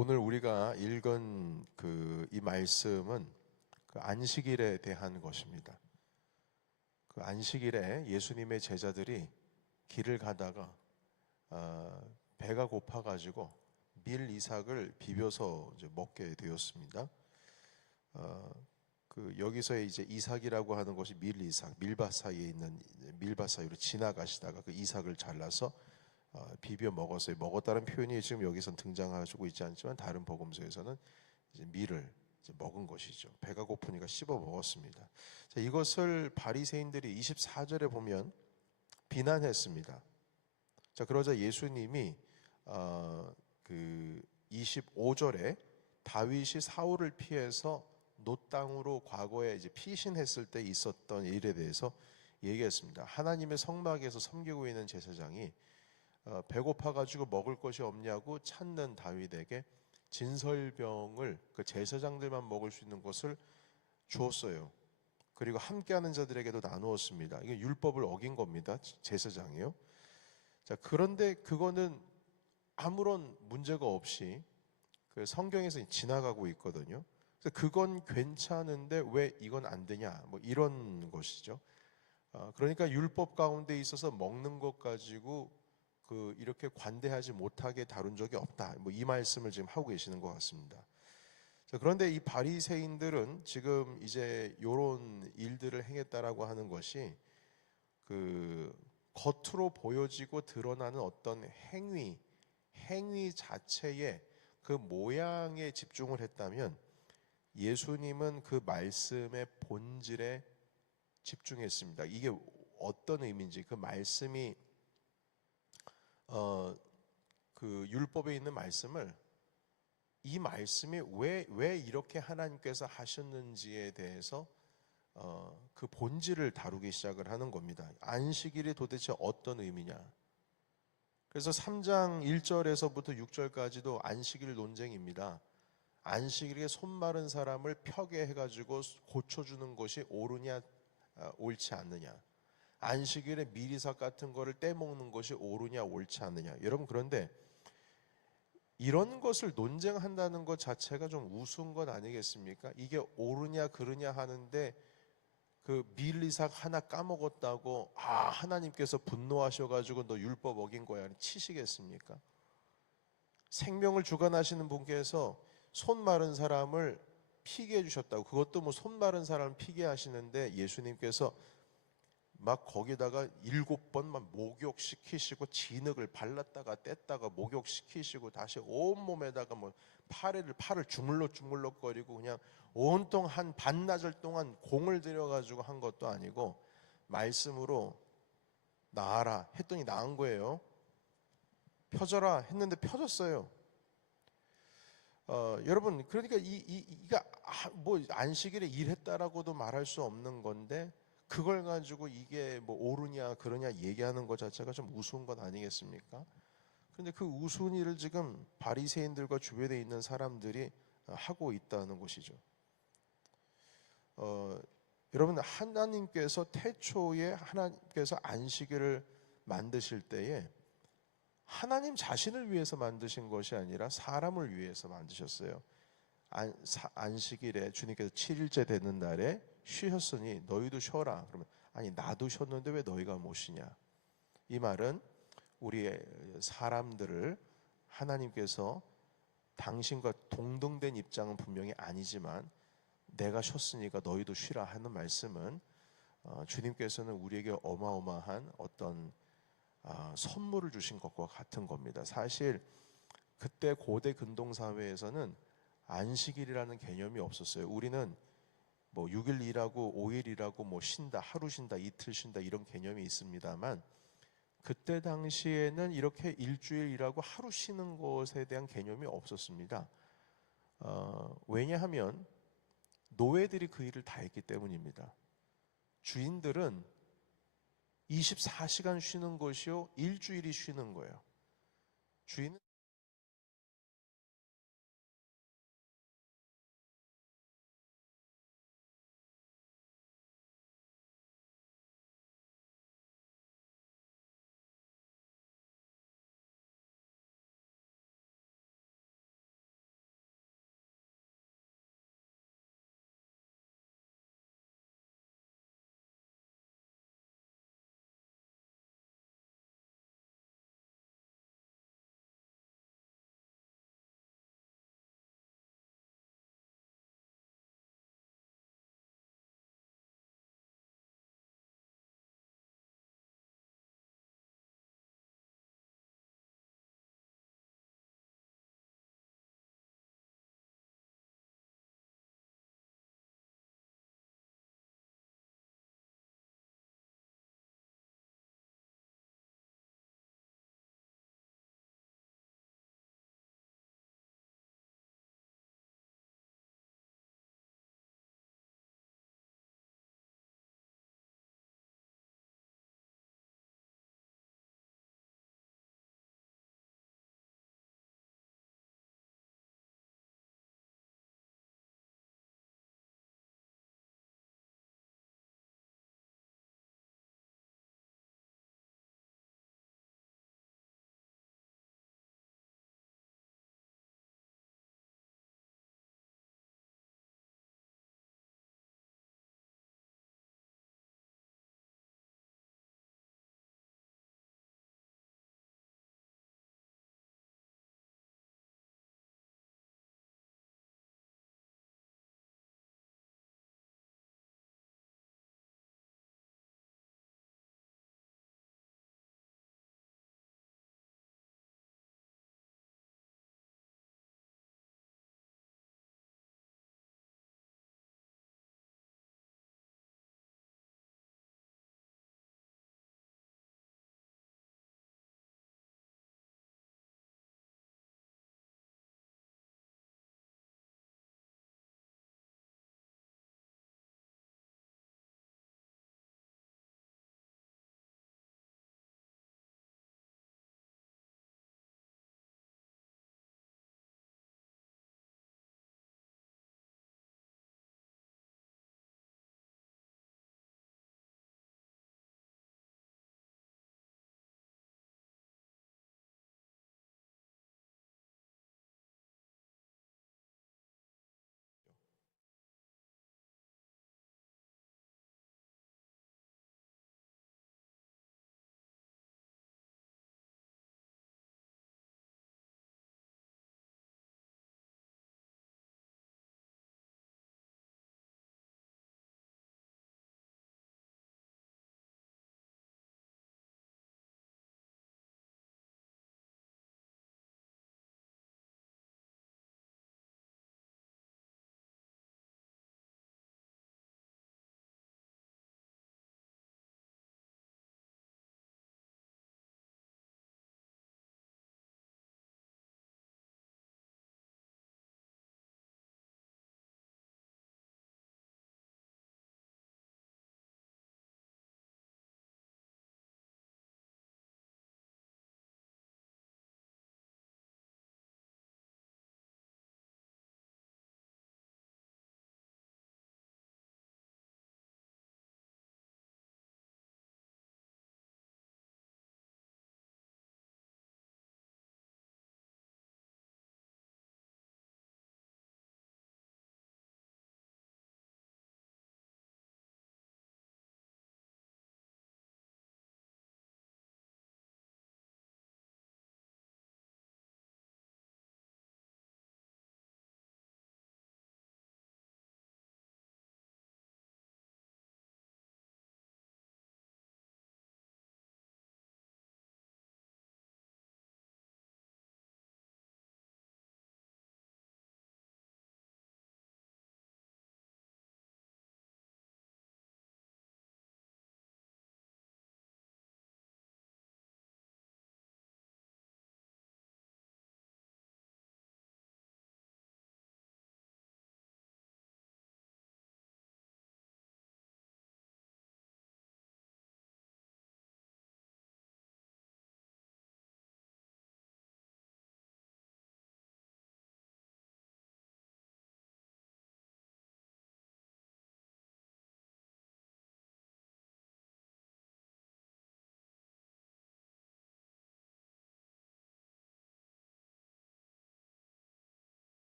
오늘 우리가 읽은 이 말씀은 그 안식일에 대한 것입니다. 그 안식일에 예수님의 제자들이 길을 가다가 배가 고파가지고 밀 이삭을 비벼서 이제 먹게 되었습니다. 여기서의 이제 이삭이라고 하는 것이 밀 이삭, 밀밭 사이에 있는 밀밭 사이로 지나가시다가 그 이삭을 잘라서 비벼 먹었어요. 먹었다는 표현이 지금 여기선 등장하고 있지 않지만 다른 복음서에서는 이제 밀을 이제 먹은 것이죠. 배가 고프니까 씹어 먹었습니다. 자, 이것을 바리새인들이 24절에 보면 비난했습니다. 자, 그러자 예수님이 그 25절에 다윗이 사울을 피해서 놋 땅으로 과거에 이제 피신했을 때 있었던 일에 대해서 얘기했습니다. 하나님의 성막에서 섬기고 있는 제사장이 배고파가지고 먹을 것이 없냐고 찾는 다윗에게 진설병을 그 제사장들만 먹을 수 있는 것을 주었어요. 그리고 함께하는 자들에게도 나누었습니다. 이게 율법을 어긴 겁니다. 제사장이요. 자, 그런데 그거는 아무런 문제가 없이 그 성경에서 지나가고 있거든요. 그래서 그건 괜찮은데 왜 이건 안 되냐? 뭐 이런 것이죠. 그러니까 율법 가운데 있어서 먹는 것 가지고 이렇게 관대하지 못하게 다룬 적이 없다. 뭐 이 말씀을 지금 하고 계시는 것 같습니다. 자, 그런데 이 바리새인들은 지금 이제 이런 일들을 행했다라고 하는 것이 겉으로 보여지고 드러나는 어떤 행위 자체의 그 모양에 집중을 했다면 예수님은 그 말씀의 본질에 집중했습니다. 이게 어떤 의미인지 그 말씀이 그 율법에 있는 말씀을 이 말씀이 왜 이렇게 하나님께서 하셨는지에 대해서 그 본질을 다루기 시작을 하는 겁니다. 안식일이 도대체 어떤 의미냐? 그래서 3장 1절에서부터 6절까지도 안식일 논쟁입니다. 안식일에 손 마른 사람을 펴게 해가지고 고쳐주는 것이 옳으냐 옳지 않느냐, 안식일에 미리삭 같은 거를 떼먹는 것이 옳으냐 옳지 않느냐. 여러분, 그런데 이런 것을 논쟁한다는 것 자체가 좀 우스운 것 아니겠습니까? 이게 옳으냐 그르냐 하는데 그 밀리삭 하나 까먹었다고 하나님께서 분노하셔가지고 너 율법 어긴 거야 치시겠습니까? 생명을 주관하시는 분께서 손 마른 사람을 피게 해주셨다고, 그것도 뭐 손 마른 사람을 피게 하시는데 예수님께서 막 거기다가 7번만 목욕시키시고 진흙을 발랐다가 뗐다가 목욕시키시고 다시 온몸에다가 뭐 팔을 주물럭주물럭거리고 그냥 온통 한 반나절 동안 공을 들여가지고 한 것도 아니고 말씀으로 나아라 했더니 나은 거예요. 펴져라 했는데 펴졌어요. 여러분, 그러니까 이가 뭐 안식일에 일했다라고도 말할 수 없는 건데 그걸 가지고 이게 뭐 옳으냐 그러냐 얘기하는 것 자체가 좀 우스운 것 아니겠습니까? 그런데 그 우스운 일을 지금 바리새인들과 주변에 있는 사람들이 하고 있다는 것이죠. 여러분, 하나님께서 태초에 하나님께서 안식일을 만드실 때에 하나님 자신을 위해서 만드신 것이 아니라 사람을 위해서 만드셨어요. 안식일에 주님께서 7일째 되는 날에 쉬셨으니 너희도 쉬어라. 그러면 아니 나도 쉬었는데 왜 너희가 못 쉬냐? 이 말은 우리의 사람들을 하나님께서 당신과 동등된 입장은 분명히 아니지만 내가 쉬었으니까 너희도 쉬라 하는 말씀은 주님께서는 우리에게 어마어마한 어떤 선물을 주신 것과 같은 겁니다. 사실 그때 고대 근동 사회에서는 안식일이라는 개념이 없었어요. 우리는 뭐 6일 일하고 5일 일하고 뭐 쉰다, 하루 쉰다, 이틀 쉰다 이런 개념이 있습니다만 그때 당시에는 이렇게 일주일 일하고 하루 쉬는 것에 대한 개념이 없었습니다. 왜냐하면 노예들이 그 일을 다 했기 때문입니다. 주인들은 24시간 쉬는 것이요, 일주일이 쉬는 거예요. 주인은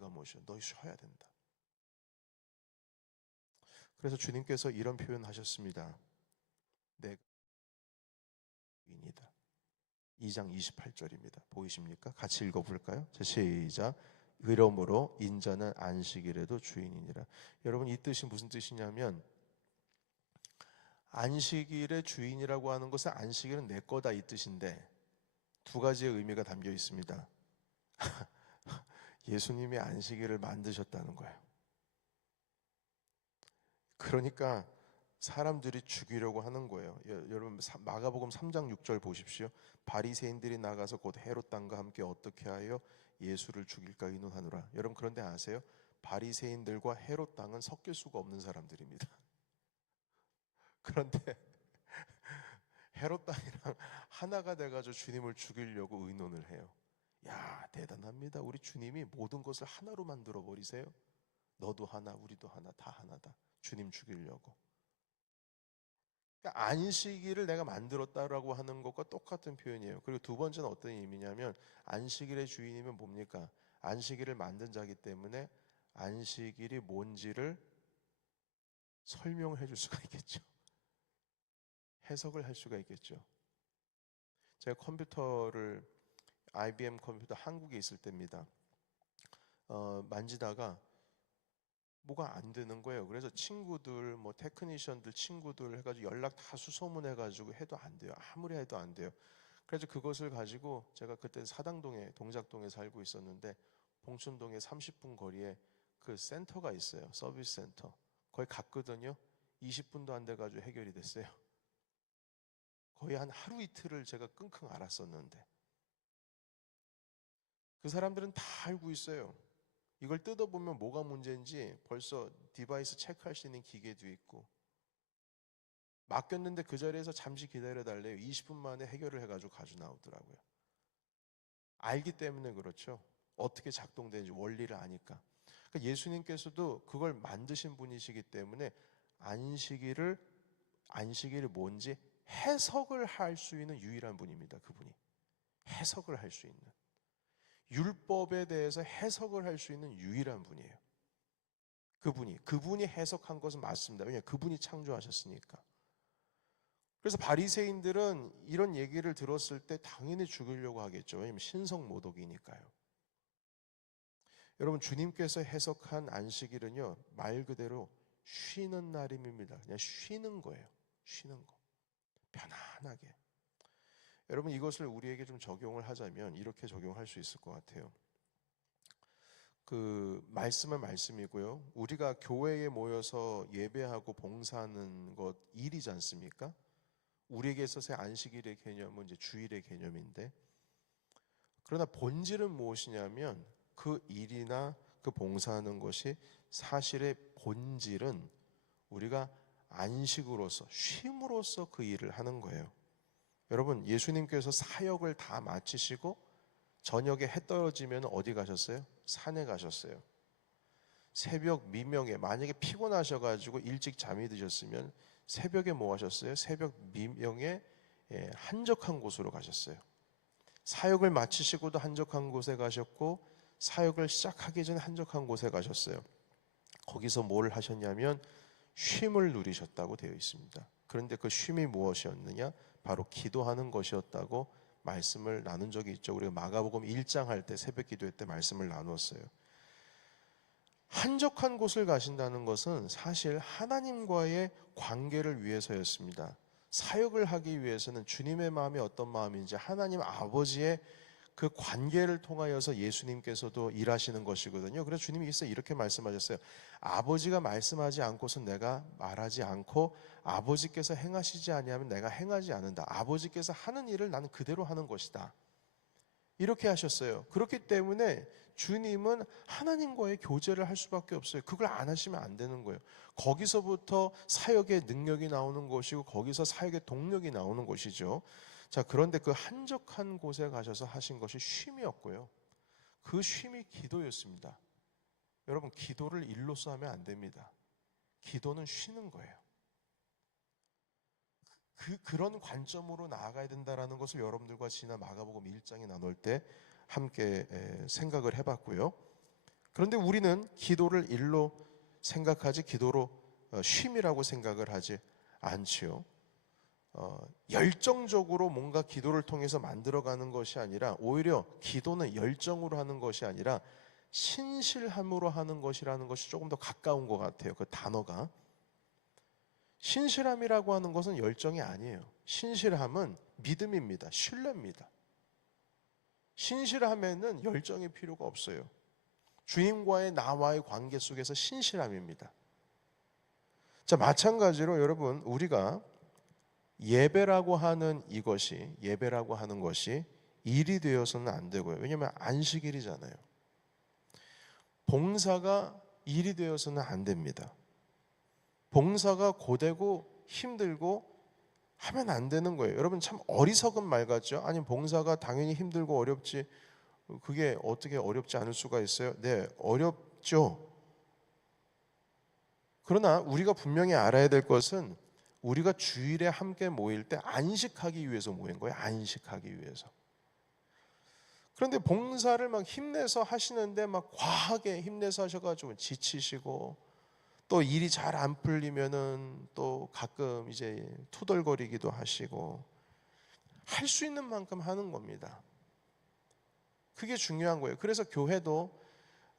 의미가 무엇이야? 너희 쉬어야 된다. 그래서 주님께서 이런 표현하셨습니다. 내가 주인이다. 2장 28절입니다. 보이십니까? 같이 읽어볼까요? 자, 시작. 그러므로 인자는 안식일에도 주인이니라. 여러분, 이 뜻이 무슨 뜻이냐면 안식일의 주인이라고 하는 것은 안식일은 내 거다 이 뜻인데 두 가지의 의미가 담겨 있습니다. 예수님이 안식일을 만드셨다는 거예요. 그러니까 사람들이 죽이려고 하는 거예요. 여러분 마가복음 3장 6절 보십시오. 바리새인들이 나가서 곧 헤롯 당과 함께 어떻게 하여 예수를 죽일까 의논하노라. 여러분 그런데 아세요? 바리새인들과 헤롯 당은 섞일 수가 없는 사람들입니다. 그런데 헤롯 당이랑 하나가 돼가지고 주님을 죽이려고 의논을 해요. 야, 대단합니다. 우리 주님이 모든 것을 하나로 만들어 버리세요. 너도 하나, 우리도 하나, 다 하나다. 주님 죽이려고. 그러니까 안식일을 내가 만들었다라고 하는 것과 똑같은 표현이에요. 그리고 두 번째는 어떤 의미냐면 안식일의 주인이면 뭡니까? 안식일을 만든 자기 때문에 안식일이 뭔지를 설명해 줄 수가 있겠죠. 해석을 할 수가 있겠죠. 제가 컴퓨터를 IBM 컴퓨터 한국에 있을 때입니다. 만지다가 뭐가 안 되는 거예요. 그래서 친구들, 뭐 테크니션들 친구들 해가지고 연락 다 수소문해가지고 해도 안 돼요. 아무리 해도 안 돼요. 그래서 그것을 가지고 제가 그때 사당동에 동작동에 살고 있었는데 봉천동에 30분 거리에 그 센터가 있어요. 서비스 센터. 거기 갔거든요. 20분도 안 돼가지고 해결이 됐어요. 거의 한 하루 이틀을 제가 끙끙 앓았었는데 그 사람들은 다 알고 있어요. 이걸 뜯어보면 뭐가 문제인지 벌써 디바이스 체크할 수 있는 기계도 있고 맡겼는데 그 자리에서 잠시 기다려달래요. 20분 만에 해결을 해가지고 가지고 나오더라고요. 알기 때문에 그렇죠. 어떻게 작동되는지 원리를 아니까. 그러니까 예수님께서도 그걸 만드신 분이시기 때문에 안식일이 뭔지 해석을 할 수 있는 유일한 분입니다. 그분이. 해석을 할 수 있는. 율법에 대해서 해석을 할 수 있는 유일한 분이에요. 그분이 해석한 것은 맞습니다. 왜냐하면 그분이 창조하셨으니까. 그래서 바리새인들은 이런 얘기를 들었을 때 당연히 죽이려고 하겠죠. 왜냐하면 신성모독이니까요. 여러분 주님께서 해석한 안식일은요 말 그대로 쉬는 날임입니다. 그냥 쉬는 거예요. 쉬는 거. 편안하게. 여러분 이것을 우리에게 좀 적용을 하자면 이렇게 적용할 수 있을 것 같아요. 그 말씀은 말씀이고요. 우리가 교회에 모여서 예배하고 봉사하는 것 일이지 않습니까? 우리에게 있어서의 안식일의 개념은 이제 주일의 개념인데 그러나 본질은 무엇이냐면 그 일이나 그 봉사하는 것이 사실의 본질은 우리가 안식으로서 쉼으로써 그 일을 하는 거예요. 여러분 예수님께서 사역을 다 마치시고 저녁에 해 떨어지면 어디 가셨어요? 산에 가셨어요. 새벽 미명에 만약에 피곤하셔가지고 일찍 잠이 드셨으면 새벽에 뭐 하셨어요? 새벽 미명에 한적한 곳으로 가셨어요. 사역을 마치시고도 한적한 곳에 가셨고 사역을 시작하기 전에 한적한 곳에 가셨어요. 거기서 뭘 하셨냐면 쉼을 누리셨다고 되어 있습니다. 그런데 그 쉼이 무엇이었느냐? 바로 기도하는 것이었다고 말씀을 나눈 적이 있죠. 우리가 마가복음 1장 할 때 새벽 기도회 때 말씀을 나누었어요. 한적한 곳을 가신다는 것은 사실 하나님과의 관계를 위해서였습니다. 사역을 하기 위해서는 주님의 마음이 어떤 마음인지 하나님 아버지의 그 관계를 통하여서 예수님께서도 일하시는 것이거든요. 그래서 주님께서 이렇게 말씀하셨어요. 아버지가 말씀하지 않고서 내가 말하지 않고 아버지께서 행하시지 아니하면 내가 행하지 않는다. 아버지께서 하는 일을 나는 그대로 하는 것이다. 이렇게 하셨어요. 그렇기 때문에 주님은 하나님과의 교제를 할 수밖에 없어요. 그걸 안 하시면 안 되는 거예요. 거기서부터 사역의 능력이 나오는 것이고 거기서 사역의 동력이 나오는 것이죠. 자, 그런데 그 한적한 곳에 가셔서 하신 것이 쉼이었고요. 그 쉼이 기도였습니다. 여러분, 기도를 일로써 하면 안 됩니다. 기도는 쉬는 거예요. 그런 관점으로 나아가야 된다는 것을 여러분들과 지난 마가복음 1장에 나눌 때 함께 생각을 해봤고요. 그런데 우리는 기도를 일로 생각하지 기도로 쉼이라고 생각을 하지 않지요. 열정적으로 뭔가 기도를 통해서 만들어가는 것이 아니라 오히려 기도는 열정으로 하는 것이 아니라 신실함으로 하는 것이라는 것이 조금 더 가까운 것 같아요. 그 단어가. 신실함이라고 하는 것은 열정이 아니에요. 신실함은 믿음입니다. 신뢰입니다. 신실함에는 열정이 필요가 없어요. 주님과의 나와의 관계 속에서 신실함입니다. 자, 마찬가지로 여러분, 우리가 예배라고 하는 것이 일이 되어서는 안 되고요. 왜냐하면 안식일이잖아요. 봉사가 일이 되어서는 안 됩니다. 봉사가 고되고 힘들고 하면 안 되는 거예요. 여러분 참 어리석은 말 같죠? 아니 봉사가 당연히 힘들고 어렵지. 그게 어떻게 어렵지 않을 수가 있어요? 네, 어렵죠. 그러나 우리가 분명히 알아야 될 것은 우리가 주일에 함께 모일 때 안식하기 위해서 모인 거예요. 안식하기 위해서. 그런데 봉사를 막 힘내서 하시는데 막 과하게 힘내서 하셔가지고 지치시고 또 일이 잘 안 풀리면은 또 가끔 이제 투덜거리기도 하시고 할 수 있는 만큼 하는 겁니다. 그게 중요한 거예요. 그래서 교회도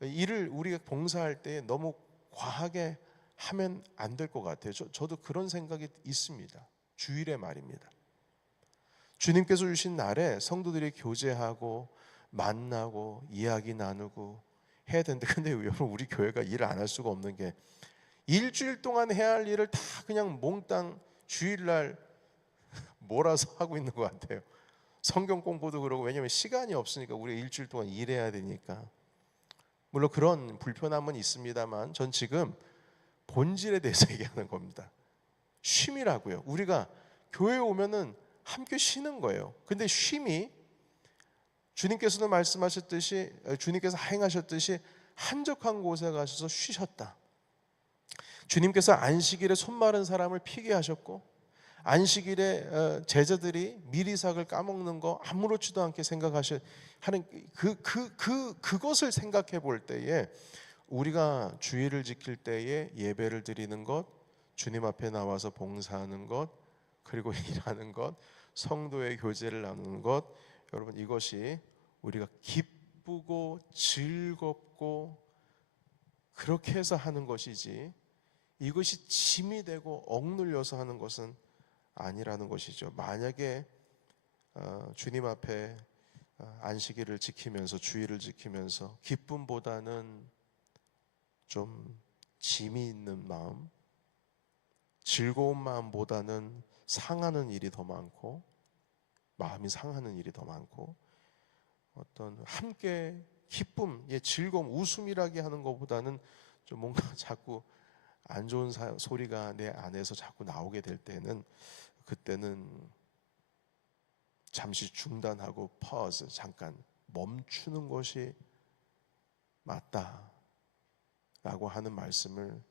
일을 우리가 봉사할 때 너무 과하게 하면 안 될 것 같아요. 저도 그런 생각이 있습니다. 주일에 말입니다. 주님께서 주신 날에 성도들이 교제하고 만나고 이야기 나누고 해야 되는데 근데 여러분 우리 교회가 일을 안 할 수가 없는 게 일주일 동안 해야 할 일을 다 그냥 몽땅 주일날 몰아서 하고 있는 것 같아요. 성경 공부도 그러고 왜냐하면 시간이 없으니까 우리가 일주일 동안 일해야 되니까. 물론 그런 불편함은 있습니다만 전 지금 본질에 대해서 얘기하는 겁니다. 쉼이라고요. 우리가 교회에 오면은 함께 쉬는 거예요. 근데 쉼이 주님께서도 말씀하셨듯이 주님께서 행하셨듯이 한적한 곳에 가셔서 쉬셨다. 주님께서 안식일에 손 마른 사람을 피게 하셨고 안식일에 제자들이 미리삭을 까먹는 거 아무렇지도 않게 하는 그것을 생각해 볼 때에 우리가 주일을 지킬 때에 예배를 드리는 것, 주님 앞에 나와서 봉사하는 것, 그리고 일하는 것, 성도의 교제를 나누는 것, 여러분 이것이 우리가 기쁘고 즐겁고 그렇게 해서 하는 것이지 이것이 짐이 되고 억눌려서 하는 것은 아니라는 것이죠. 만약에 주님 앞에 안식일을 지키면서 주일을 지키면서 기쁨보다는 좀 짐이 있는 마음, 즐거운 마음보다는 상하는 일이 더 많고 마음이 상하는 일이 더 많고 어떤 함께 기쁨, 즐거움, 웃음이라게 하는 것보다는 좀 뭔가 자꾸 안 좋은 소리가 내 안에서 자꾸 나오게 될 때는 그때는 잠시 중단하고 pause, 잠깐 멈추는 것이 맞다라고 하는 말씀을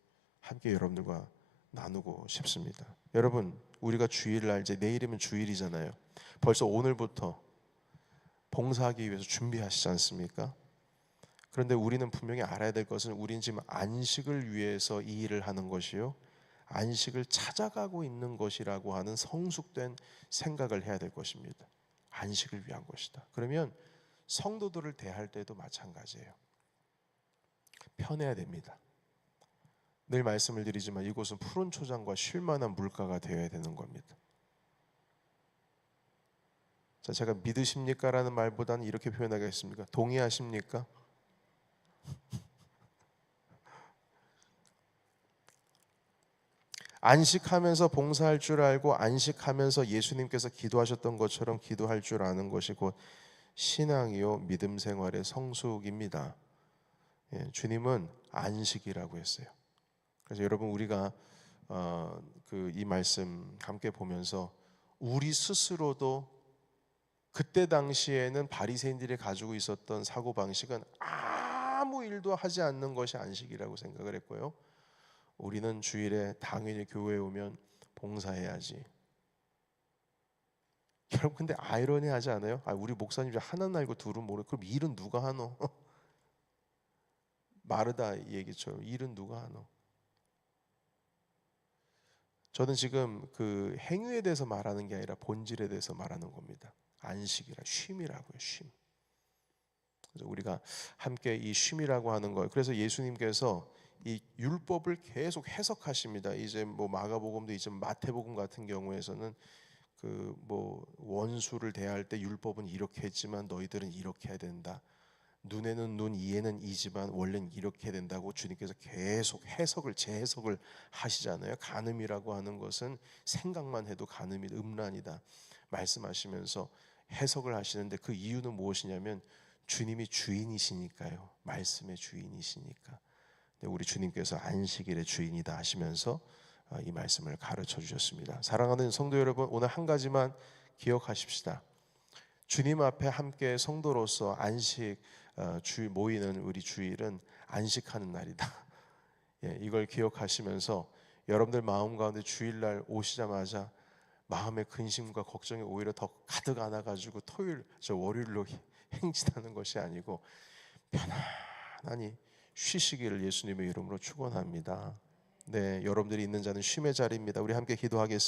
함께 여러분들과 나누고 싶습니다. 여러분 우리가 주일날 이제 내일이면 주일이잖아요. 벌써 오늘부터 봉사하기 위해서 준비하시지 않습니까? 그런데 우리는 분명히 알아야 될 것은 우리는 지금 안식을 위해서 이 일을 하는 것이요 안식을 찾아가고 있는 것이라고 하는 성숙된 생각을 해야 될 것입니다. 안식을 위한 것이다. 그러면 성도들을 대할 때도 마찬가지예요. 편해야 됩니다. 늘 말씀을 드리지만 이곳은 푸른 초장과 쉴만한 물가가 되어야 되는 겁니다. 자, 제가 믿으십니까? 라는 말보다는 이렇게 표현하겠습니까? 동의하십니까? 안식하면서 봉사할 줄 알고 안식하면서 예수님께서 기도하셨던 것처럼 기도할 줄 아는 것이 곧 신앙이요 믿음 생활의 성숙입니다. 주님은 안식이라고 했어요. 그래서 여러분 우리가 이 말씀 함께 보면서 우리 스스로도 그때 당시에는 바리새인들이 가지고 있었던 사고방식은 아무 일도 하지 않는 것이 안식이라고 생각을 했고요. 우리는 주일에 당연히 교회에 오면 봉사해야지. 여러분 근데 아이러니하지 않아요? 우리 목사님 하나는 알고 둘은 모르고 그럼 일은 누가 하노? 마르다 얘기처럼 일은 누가 하노? 저는 지금 그 행위에 대해서 말하는 게 아니라 본질에 대해서 말하는 겁니다. 안식이라 쉼이라고요. 쉼. 그래서 우리가 함께 이 쉼이라고 하는 걸, 그래서 예수님께서 이 율법을 계속 해석하십니다. 이제 뭐 마가복음도 이제 마태복음 같은 경우에서는 그 뭐 원수를 대할 때 율법은 이렇게 했지만 너희들은 이렇게 해야 된다. 눈에는 눈, 이에는 이지만 원래는 이렇게 해야 된다고 주님께서 계속 해석을 재해석을 하시잖아요. 간음이라고 하는 것은 생각만 해도 간음이 음란이다 말씀하시면서 해석을 하시는데, 그 이유는 무엇이냐면 주님이 주인이시니까요. 말씀의 주인이시니까. 우리 주님께서 안식일의 주인이다 하시면서 이 말씀을 가르쳐 주셨습니다. 사랑하는 성도 여러분, 오늘 한 가지만 기억하십시다. 주님 앞에 함께 성도로서 안식 주일 모이는 우리 주일은 안식하는 날이다. 예, 이걸 기억하시면서 여러분들 마음 가운데 주일날 오시자마자 마음의 근심과 걱정이 오히려 더 가득 안아가지고 월요일로 행진하는 것이 아니고 편안히 쉬시기를 예수님의 이름으로 축원합니다. 네, 여러분들이 있는 자는 쉼의 자리입니다. 우리 함께 기도하겠습니다.